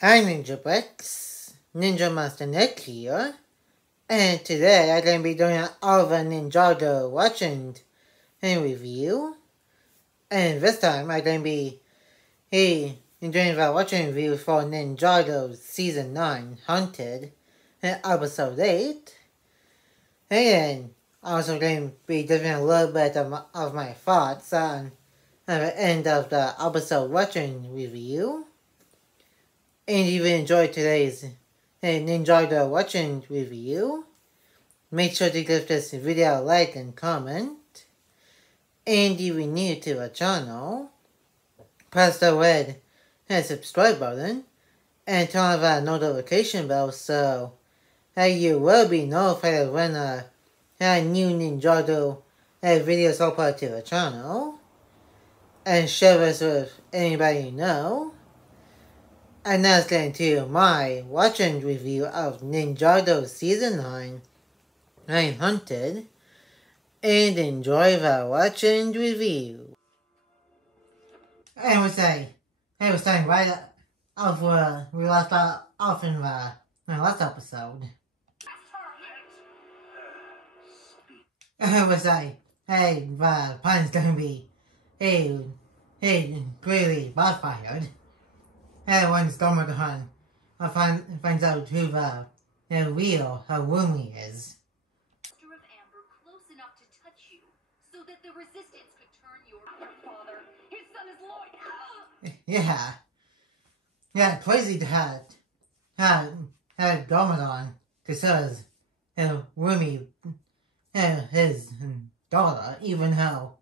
Hi Ninja Bricks, Ninja Master Nick here, and today I'm going to be doing all of a Ninjago watching and review, and this time I'm going to be doing the watching review for Ninjago Season 9 Haunted, Episode 8, and also going to be giving a little bit of my thoughts on the end of the episode watching review. And if you enjoyed today's Ninjago watching review, make sure to give this video a like and comment. And if you're new to the channel, press the red subscribe button and turn on the notification bell so you will be notified when a new Ninjago video is uploaded to the channel. And share this with anybody you know. And now let's get into my watching review of Ninjago Season 9, Hunted, and enjoy the watching review. And we're starting right off where we left off in the last episode. And the plan's gonna be, clearly backfired. Once Domagon finds out who the real Harumi is. Of amber close enough to touch you, so that the resistance could turn your father. His son is loyal. Yeah, crazy to have Domagon because Rumi, his daughter, even though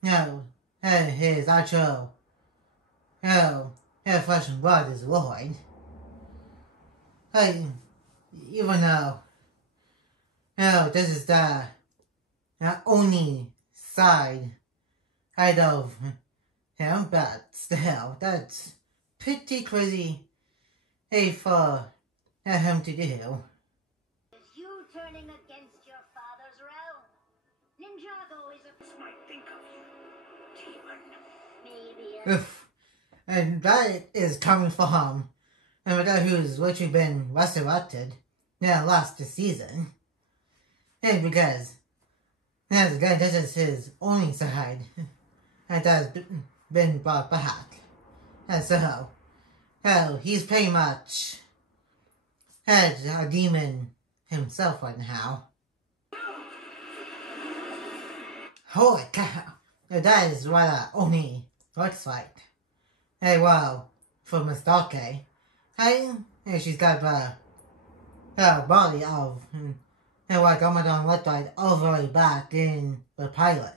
his actual flesh and blood is Lloyd. Even though this is the only side of him, but still, that's pretty crazy for him to do. Is you turning against your father's realm? Ninjago is a... might think of you, demon. Maybe Oof. And that is coming from a guy who's literally been resurrected last season. And because this is his only side that has been brought back. And so he's pretty much a demon himself right now. Holy cow! That is what it only looks like. Well, for Miss Dake, she's got the body of what Domagon looked like all the way back in the pilot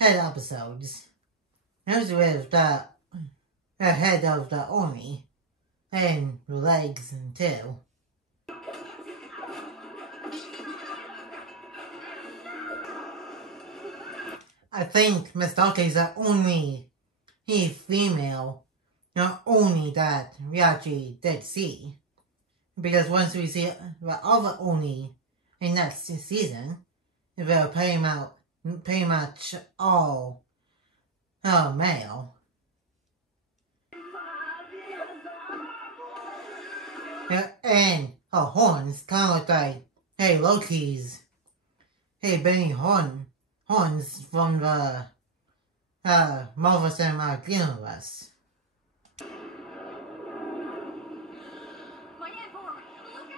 episodes. It was with the head of the Oni and the legs too. I think Miss Dake is the only female, not only that we actually did see. Because once we see the other Oni in next season, they're pretty much all male. And her horns kind of look like, Loki's, Benny horns from the Marvel Cinematic Universe. My emperor, look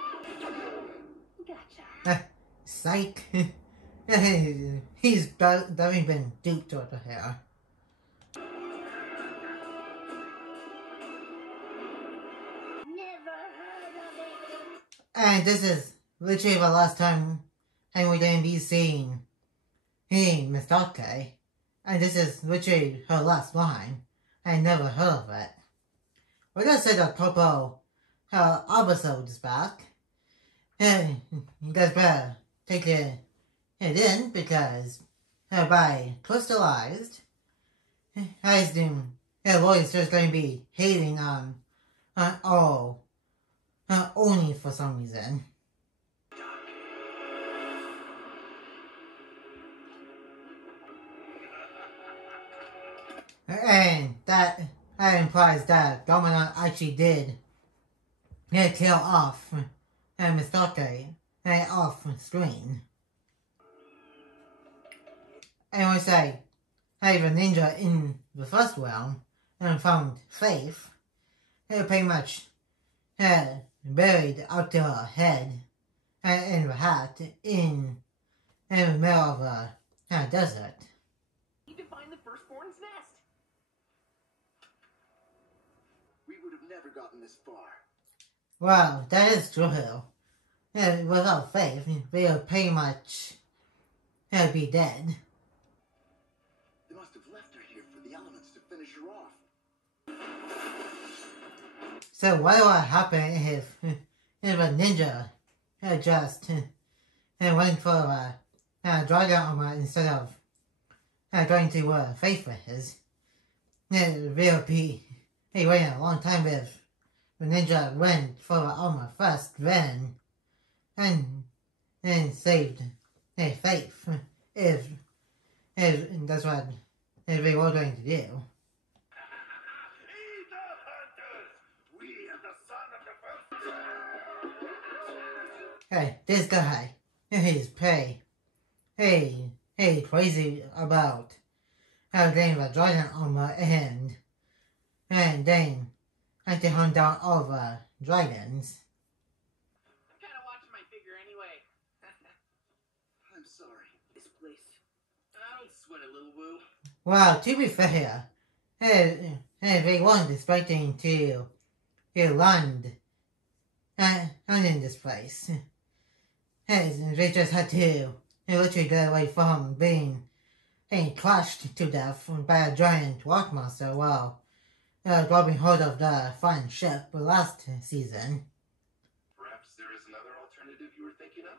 out! Gotcha. Psych. He's definitely been duped over here. never heard of it. And this is literally the last time we're going to be seeing Miss Dake. And this is literally her last line. I never heard of it. We're gonna say a couple episodes back. And you guys better take it in because by crystallized, Lloyd's just gonna be hating on all Oni for some reason. And that that implies that Dominant actually did kill off Mistake off screen. And we say, hey, the ninja in the first realm found Faith, pretty much buried up to her head in the hat in the middle of a desert. Need to find the firstborn's nest. We would have never gotten this far. Well, that is true. Without Faith, we would pretty much be dead. They must have left her here for the elements to finish her off. So what would happen if a ninja just went for dragon armor instead of going to where Faith is? It will be waiting a long time if the ninja went for the armor first, then saved Faith. If that's what they were going to do. Hey, this guy, he's crazy about getting the dragon armor and then had to hunt down all the dragons. I'm kind of watching my figure anyway. I'm sorry. This place. I don't sweat a little woo. Well, to be fair, they weren't expecting to land in this place. They just had to literally get away from being crushed to death by a giant rock monster while grabbing hold of the flying ship last season. Perhaps there is another alternative you were thinking of?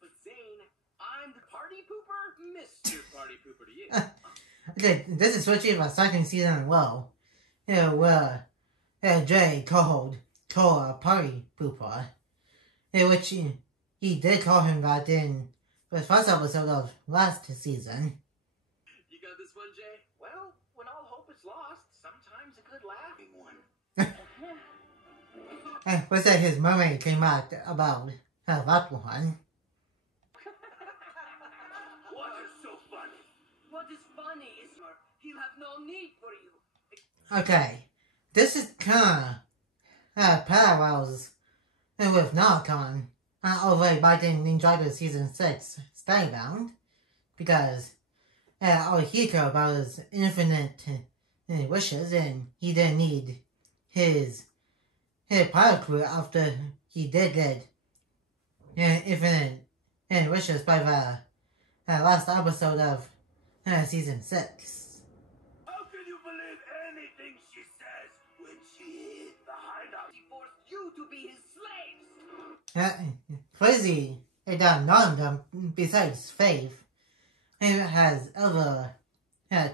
But Zane, I'm the party pooper, Mr. Party Pooper to you. Okay, this is literally the second season in a row where Jay called Cole a party pooper, which he did call him that in the first episode of last season. You got this one, Jay? Well, when all hope is lost, sometimes a good laugh. Was that his mermaid came out about that one. What is so funny? What is funny is he'll have no need for you. Okay, this is kind of parallels with Narcon over biting Ninjago Season 6 Skybound, because all he cared about is infinite wishes, and he didn't need his pilot crew after he did get infinite wishes by the last episode of Season 6. How can you believe anything she says when she hid behind us? He forced you to be his slaves. Crazy that none of them, besides Faith, has ever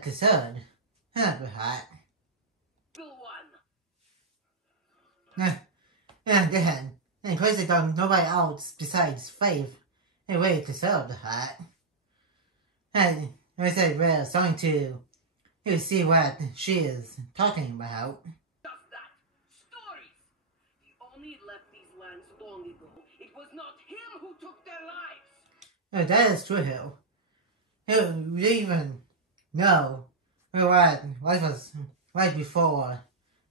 considered that. Go on. And crazy that nobody else besides Faith really considered that. And I say we're starting to see what she is talking about. Just that. Stories. He only left these lands long ago. It was not him who took their lives. That is true. We didn't even know what life was like before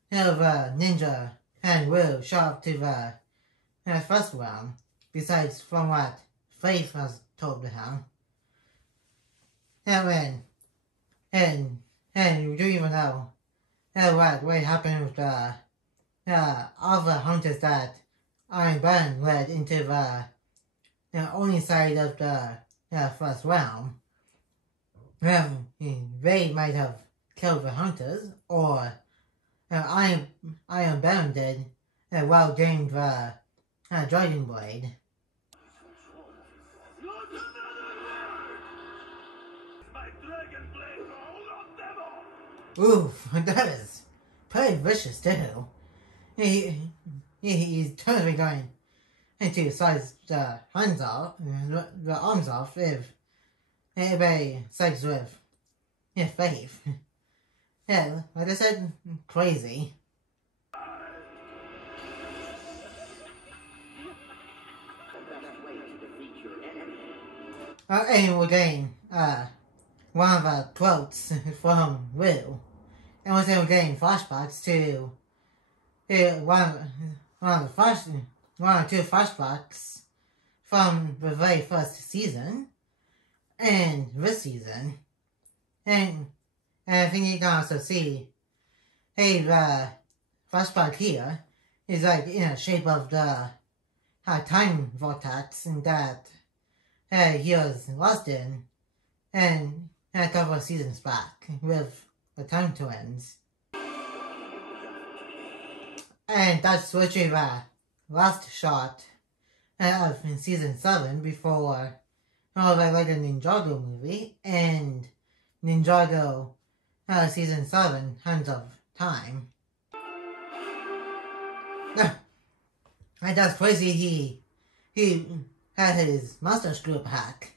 the ninja and Will show up to the first round, besides from what Faith was told to him. And we don't even know what happened with the other hunters that Iron Baron led into the only side of the first round. They might have killed the hunters, or Iron Baron did while getting the Dragon Blade. Not another word! My dragon blade will hold them all! Oof, that is pretty vicious too. He's totally going to slice the hands off, the arms off if anybody sides with Faith. Yeah, like I said, crazy. And we're getting, one of the quotes from Will. And we're getting flashbacks to one or two flashbacks from the very first season and this season. And I think you can also see, hey, the flashback here is like in the shape of the time vortex that he was lost in, and a couple of seasons back with the Time Twins. And that's literally the last shot of season 7 before the Ninjago movie and Ninjago season 7, Hands of Time. And that's crazy, he had his master's group hack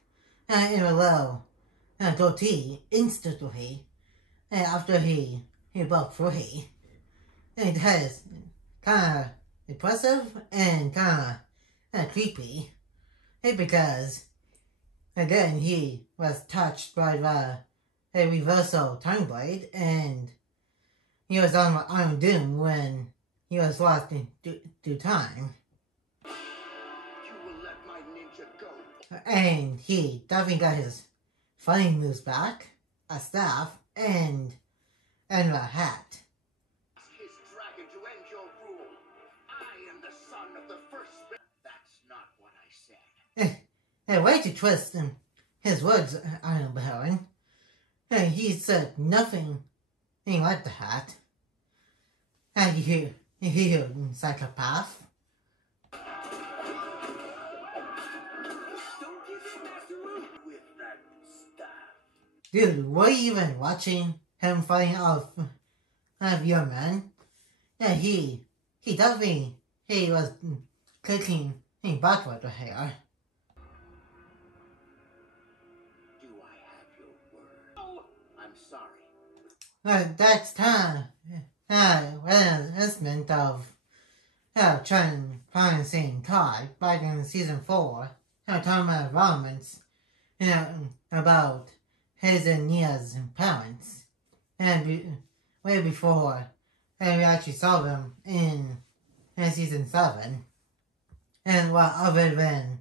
in a little goatee instantly after he broke free. And that is kind of impressive and kind of creepy. Because, again, he was touched by the reversal time blade, and he was on Iron Doom when he was lost due time. You will let my ninja go. And he definitely got his fighting moves back, a staff, and a hat. His dragon to end your rule. I am the son of the first. That's not what I said. A way to twist his words, Iron Baron. He said nothing like the hat. And you psychopath. Don't give in, Master Wu. With that staff. Dude, were you even watching him fighting off your man? Yeah, he definitely, he was kicking him backward here. Do I have your word? Oh, I'm sorry. That's kind of an incident of Chen promising Todd back in season 4, talking about developments, about his and Nia's parents, and way before we actually saw them in season 7, and well, other than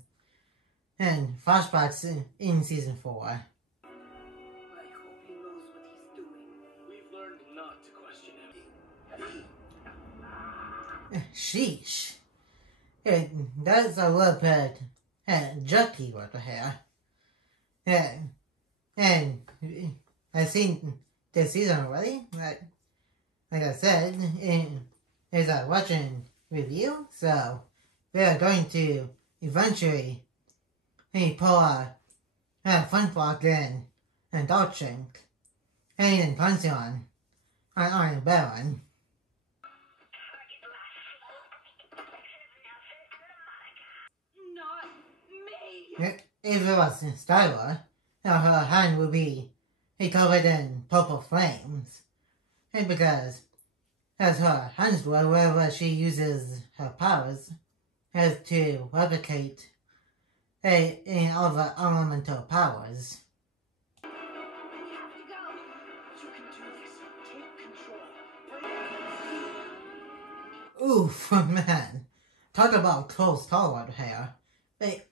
flashbacks in season 4. I hope he knows what he's doing. We've learned not to question him. Sheesh. That's a little bit jerky right here. And I've seen this season already. Like I said, is a watching review, so we are going to eventually pull a Fun Block in and Dark Shank and Pantheon on Iron Baron. Not me. If it was Styler, her hand would be covered in purple flames. And because as her hands were wherever she uses her powers, as to replicate in other elemental powers. We have to go. You can do this. Take control. Oof, man. Talk about close tolerant hair. They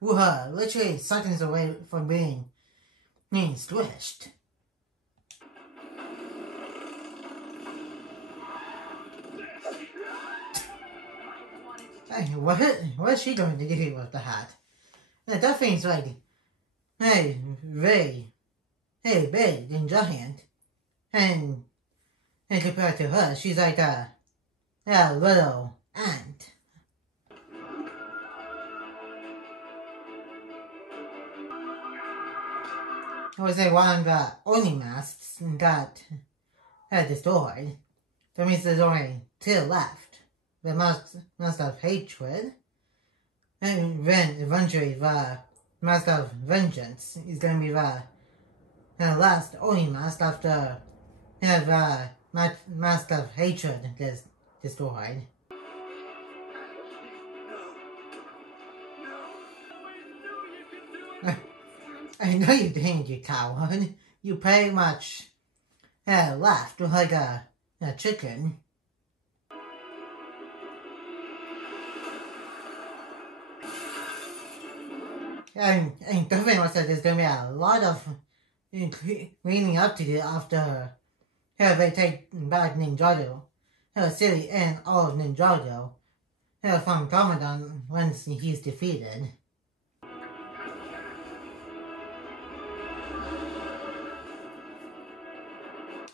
were literally seconds away from being squished. Hey, what is she going to do with the hat? That thing's like, very big and giant. And compared to her, she's like a little ant. I would say one of the only masks got destroyed. That means there's only 2 left. The mask of hatred, and then eventually the mask of vengeance is going to be the last only mask after have mask of hatred destroyed. I know you didn't, you coward. You pretty much laughed like a chicken. And definitely was that there's gonna be a lot of cleaning up to do after they take back Ninjago, City and all of Ninjago from Commandant once he's defeated.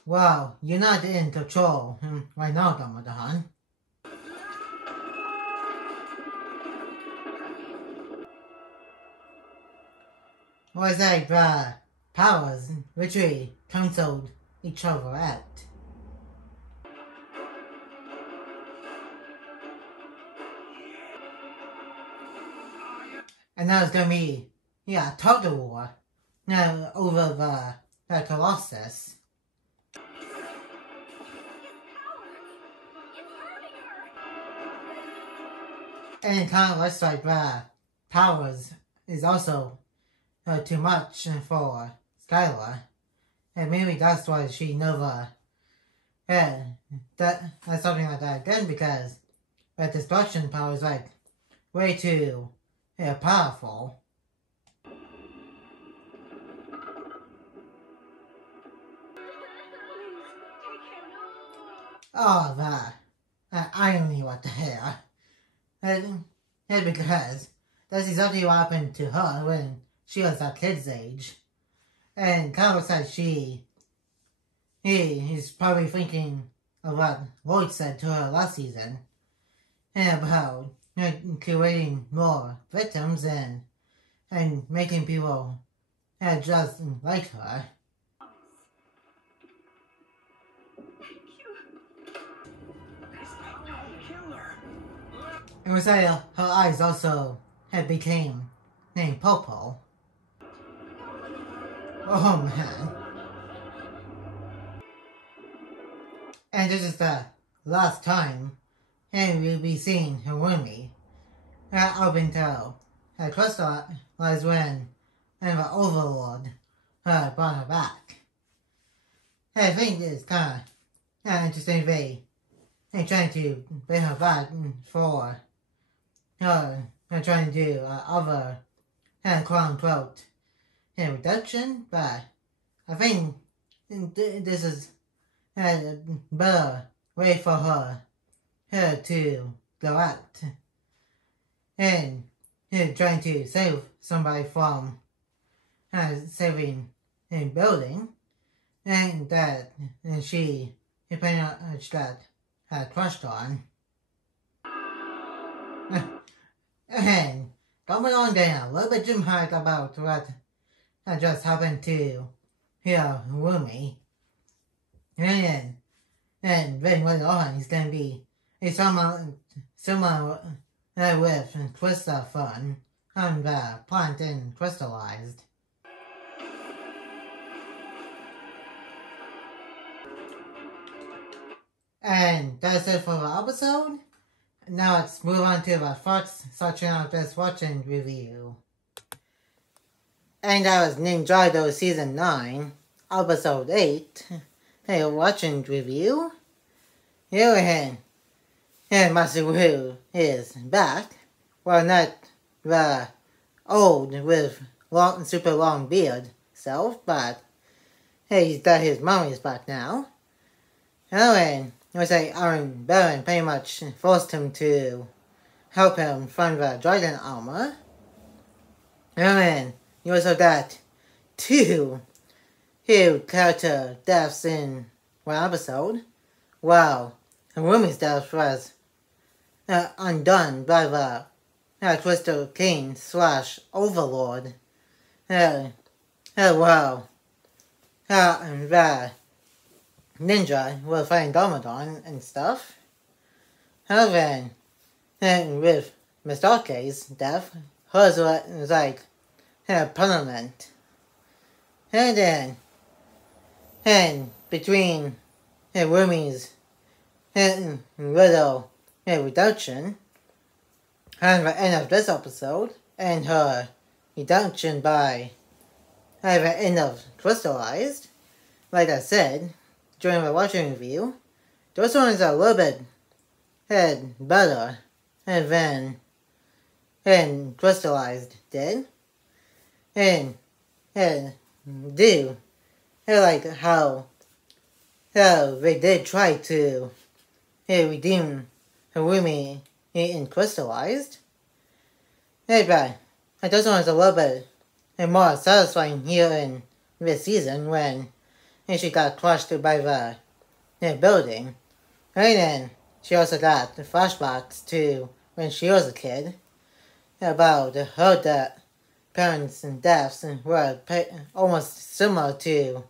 Well, you're not in control right now, Commandant. Was like powers literally cancelled each other out. And now it's gonna be a total war now over the Colossus. And it kind of looks like powers is also too much for Skylar, and maybe that's why she never that's something like that again, because that destruction power is like way too powerful. Oh, that irony what the hell. And because that's exactly what happened to her when she was a kid's age. And kind of looks like he's probably thinking of what Lloyd said to her last season. And about creating more victims and making people just like her. It was like her eyes also had became named Popo. Oh man. And this is the last time we'll be seeing Harumi up until crystallized when the Overlord brought her back. I think it's kind of interesting they trying to bring her back for trying to do other quote-unquote reduction, but I think this is a better way for her to go out and trying to save somebody from saving a building, and that she pretty much got crushed on. And going on down a little bit too hard about what just happened to Rumi. And then later on he's gonna be someone with Crystal Fun on the plant and crystallized. And that's it for the episode. Now let's move on to the first section of this watching review. And that was Ninjago Season 9, Episode 8. Hey, watching review. Here Master Wu is back. Well, not the old with super long beard self, but hey, he's got his memories back now. And it was like Iron Baron pretty much forced him to help him find the dragon armor. And then you also got 2 huge character deaths in one episode. Well, Harumi's death was undone by the Crystal King / Overlord. The ninja will find Domadon and stuff. And with Mistake's death, hers was like permanent. And then and between Rumi's little reduction at the end of this episode and her reduction by at the end of Crystallized, like I said during the watching review, those ones are a little bit better than Crystallized did. And do like how they did try to redeem Harumi in Crystallized. But those ones a little bit more satisfying here in this season when she got crushed by the building. And then she also got flashbacks to when she was a kid about her parents' deaths were almost similar to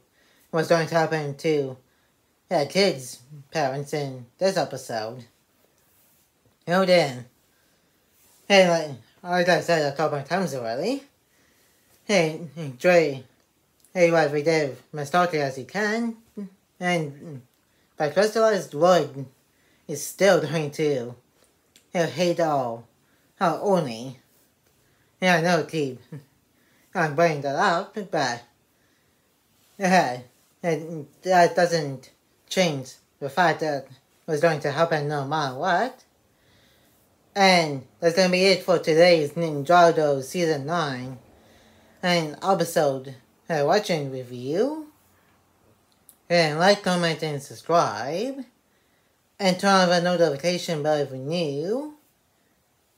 what's going to happen to kids' parents in this episode. Then, like I said a couple of times already, Dre, was redeemed as quickly as he can, and by Crystallized, Lloyd is still going to hate all only. I know keep bringing that up, but that doesn't change the fact that it was going to happen no matter what. And that's going to be it for today's Ninjago Season 9 and episode watching review. And like, comment, and subscribe. And turn on the notification bell if you're new.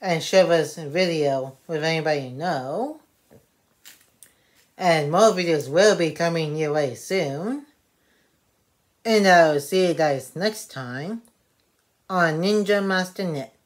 And share this video with anybody you know. And more videos will be coming your way soon. And I'll see you guys next time on Ninja Master Nick.